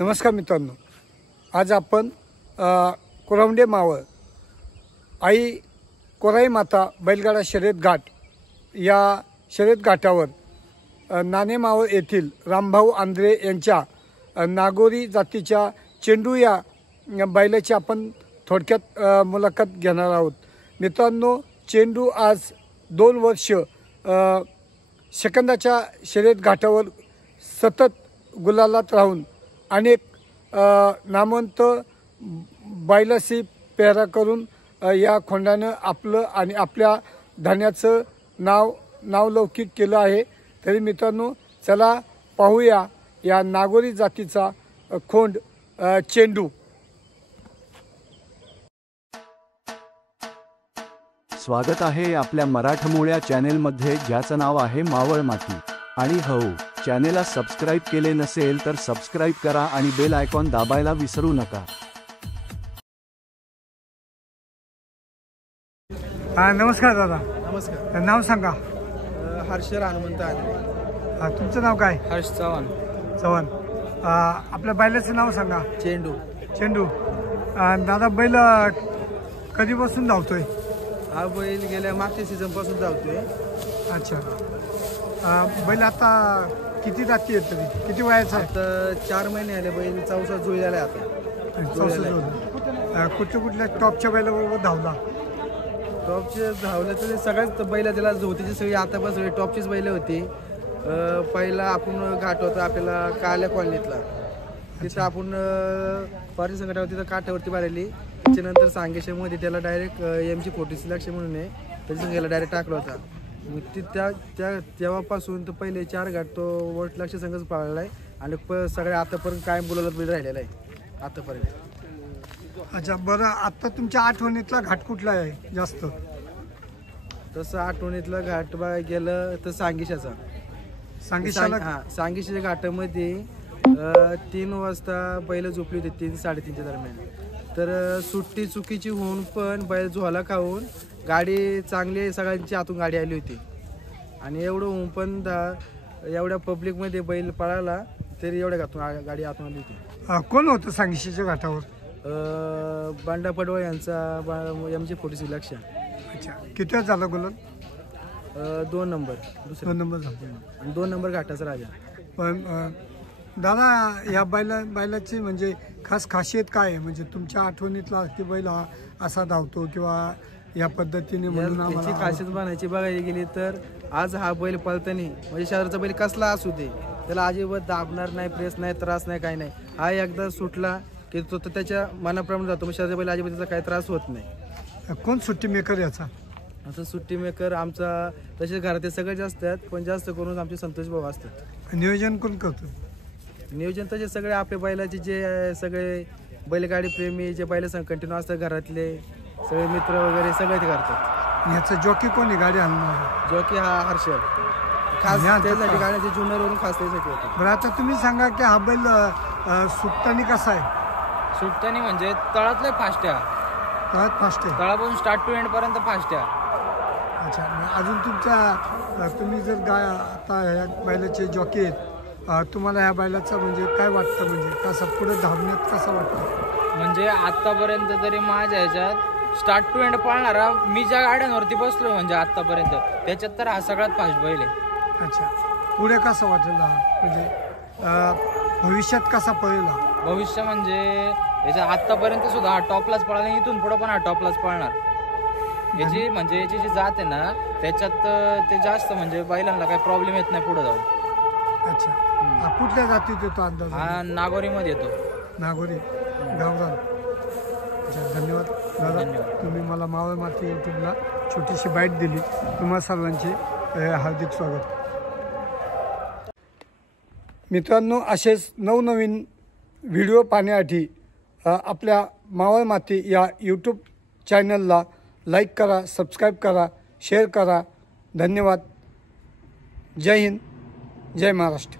नमस्कार मित्रांनो, आज आपण कोरावंडे मावळ आई कोराई माता बैलगाडा शर्यत घाट या शर्यत घाटावर नाणे मावळ येथील रामभाऊ आंद्रे यांच्या नागोरी जातीच्या चेंडू या बैलाची आपण थोडक्यात मुलाखत घेणार आहोत। मित्रांनो, चेंडू आज 2 वर्ष सेकंदाच्या शर्यत घाटावर सतत गुलालात राहून अनेक नामवंत बैलाशी पेहरा करून या खोंडानं आपलं आणि आपल्या धान्याचं नावलौकिक केलं आहे। तरी मित्रांनो, चला पाहूया या नागोरी जातीचा खोंड चेंडू। स्वागत आहे आपल्या मराठमोळ्या चॅनेलमध्ये, ज्याचं नाव आहे मावळ माती। आणि हो, चॅनेलला सबस्क्राइब केले नसेल तर सबस्क्राइब करा आणि बेल आयकॉन दाबायला विसरू नका। नमस्कार दादा। नमस्कार। नाव सांगा। हर्ष हनुमंत आंद्रे। तुमचं नाव काय? हर्ष चव्हाण। चव्हाण। आपल्या बैलाचं नाव सांगा। चेंडू। चेंडू। दादा, बैल कधीपासून धावतोय? हा बैल गेल्या मागच्या सीझन पासून धावतोय। अच्छा। बैल आता किती जाती आहेत तरी? किती वयाचा आहे? आता 4 महिने आले, बैल 64 जुळी झाला आता। 64। कुठल्या टॉपच्या बैलाबरोबर धावला? टॉपचे धावले तर सगळ्याच बैल त्याला झोतीची सगळी आता पण सगळी टॉपचीच बैल होती। पहिला आपण घाट होता आपल्याला काल्या कॉलनीतला, तिथं आपण पारशी संघटना तिथं काठावरती बारली। त्याच्यानंतर सांगेशामध्ये त्याला डायरेक्ट MC46 लक्ष म्हणून आहे, त्याच्या संघाला डायरेक्ट टाकला होता। मग तेव्हापासून तर पहिले 4 घाट तो वर्ल्ड लक्ष संघच पाळला आहे आणि सगळ्या आतापर्यंत कायम बोलायला बैल राहिलेला आहे आतापर्यंत। अच्छा, बरं, आता तुमच्या आठवणीतला घाट कुठला आहे जास्त? तसं आठवणीतला घाट बघायला गेलं तर सांगिशाचा। सांगिशाच्या घाटामध्ये 3 वाजता बैल झोपली होती, 3-3:30च्या दरम्यान। तर सुट्टी चुकीची होऊन पण बैल झोला खाऊन गाडी चांगली सगळ्यांची आतून गाडी आली होती आणि एवढं होऊन पण एवढ्या पब्लिकमध्ये बैल पळाला तरी एवढ्या घातून गाडी आतून आली होती। कोण होतं सांगिशीच्या घाटावर? बांडा पडवळ यांचा MC46 लक्ष। अच्छा, किती वेळ झाला गुलाल? 2 नंबर, 2 नंबर झाला आणि 2 नंबर घाटाचा राजा। पण दादा, या बैलाची म्हणजे खासियत काय आहे? म्हणजे तुमच्या आठवणीतला की बैल हा असा धावतो किंवा या पद्धतीने म्हणून याची खासियत बनायची बघायला गेली तर आज हा बैल पळताना म्हणजे शहराचा बैल कसला असू दे त्याला अजिबात दाबणार नाही, प्रेस नाही, त्रास नाही, काही नाही। हा एकदा सुटला की तो त्याच्या मनाप्रमाणे जातो, मग शहराचा बैल अजिबात त्याचा काही त्रास होत नाही। कोण सुट्टी मेकर याचा? असं सुट्टी मेकर आमचा तसेच घरात सगळे जास्त आहेत, पण जास्त करून आमचे संतोष भाऊ असतात। नियोजन कोण करतो? नियोजन तसे सगळे आपल्या बैलाचे जे सगळे बैलगाडी प्रेमी जे बैल कंटिन्यू असतात, घरातले सगळे मित्र वगैरे सगळे ते करतात। याचा जॉकी कोण आहे गाडी आणणार? जॉकी हा हर्षल, खास त्यासाठी गाड्याचे जुन्नरवरून खास त्यासाठी होते। बरं, आता तुम्ही सांगा की हा बैल सुटताना कसा आहे? सुटताना म्हणजे तळातलं फास्ट आहे, तळात फास्ट आहे, तळापासून स्टार्ट टू एंड पर्यंत फास्ट आहे। अच्छा, अजून तुम्ही जर आता ह्या बैलाचे जॉकी आहेत, तुम्हाला ह्या बैलाचा म्हणजे काय वाटतं? म्हणजे कसं पुढे धावण्यात कसं वाटतं? म्हणजे आत्तापर्यंत तरी माझ्या ह्याच्यात स्टार्ट टू एंड पाळणारा मी ज्या गाड्यांवरती बसलो म्हणजे आत्तापर्यंत त्याच्यात तर हा सगळ्यात फास्ट बैल आहे। अच्छा, पुढे कसं वाटेल हा? म्हणजे भविष्यात कसा पळेल हा? भविष्य म्हणजे याच्या आत्तापर्यंत सुद्धा हा टॉपलाच पळाला, इथून पुढे पण हा टॉपलाच पळणार। याची जी जात आहे ना त्याच्यात ते जास्त म्हणजे बैलांना काही प्रॉब्लेम येत नाही पुढे जाऊन। अच्छा, कुठल्या जातीत येतो अंदाज? हा नागोरीमध्ये येतो। नागोरी, गावरान। अच्छा, धन्यवाद दादा, तुम्ही मला मावळ माती यूट्यूबला छोटीशी बाईट दिली। तुम्हा सर्वांचे हार्दिक स्वागत। मित्रांनो, असेच नवनवीन व्हिडिओ पाहण्यासाठी आपल्या मावळ माती या यूट्यूब चॅनलला लाईक करा, सबस्क्राईब करा, शेअर करा। धन्यवाद। जय हिंद, जय महाराष्ट्र।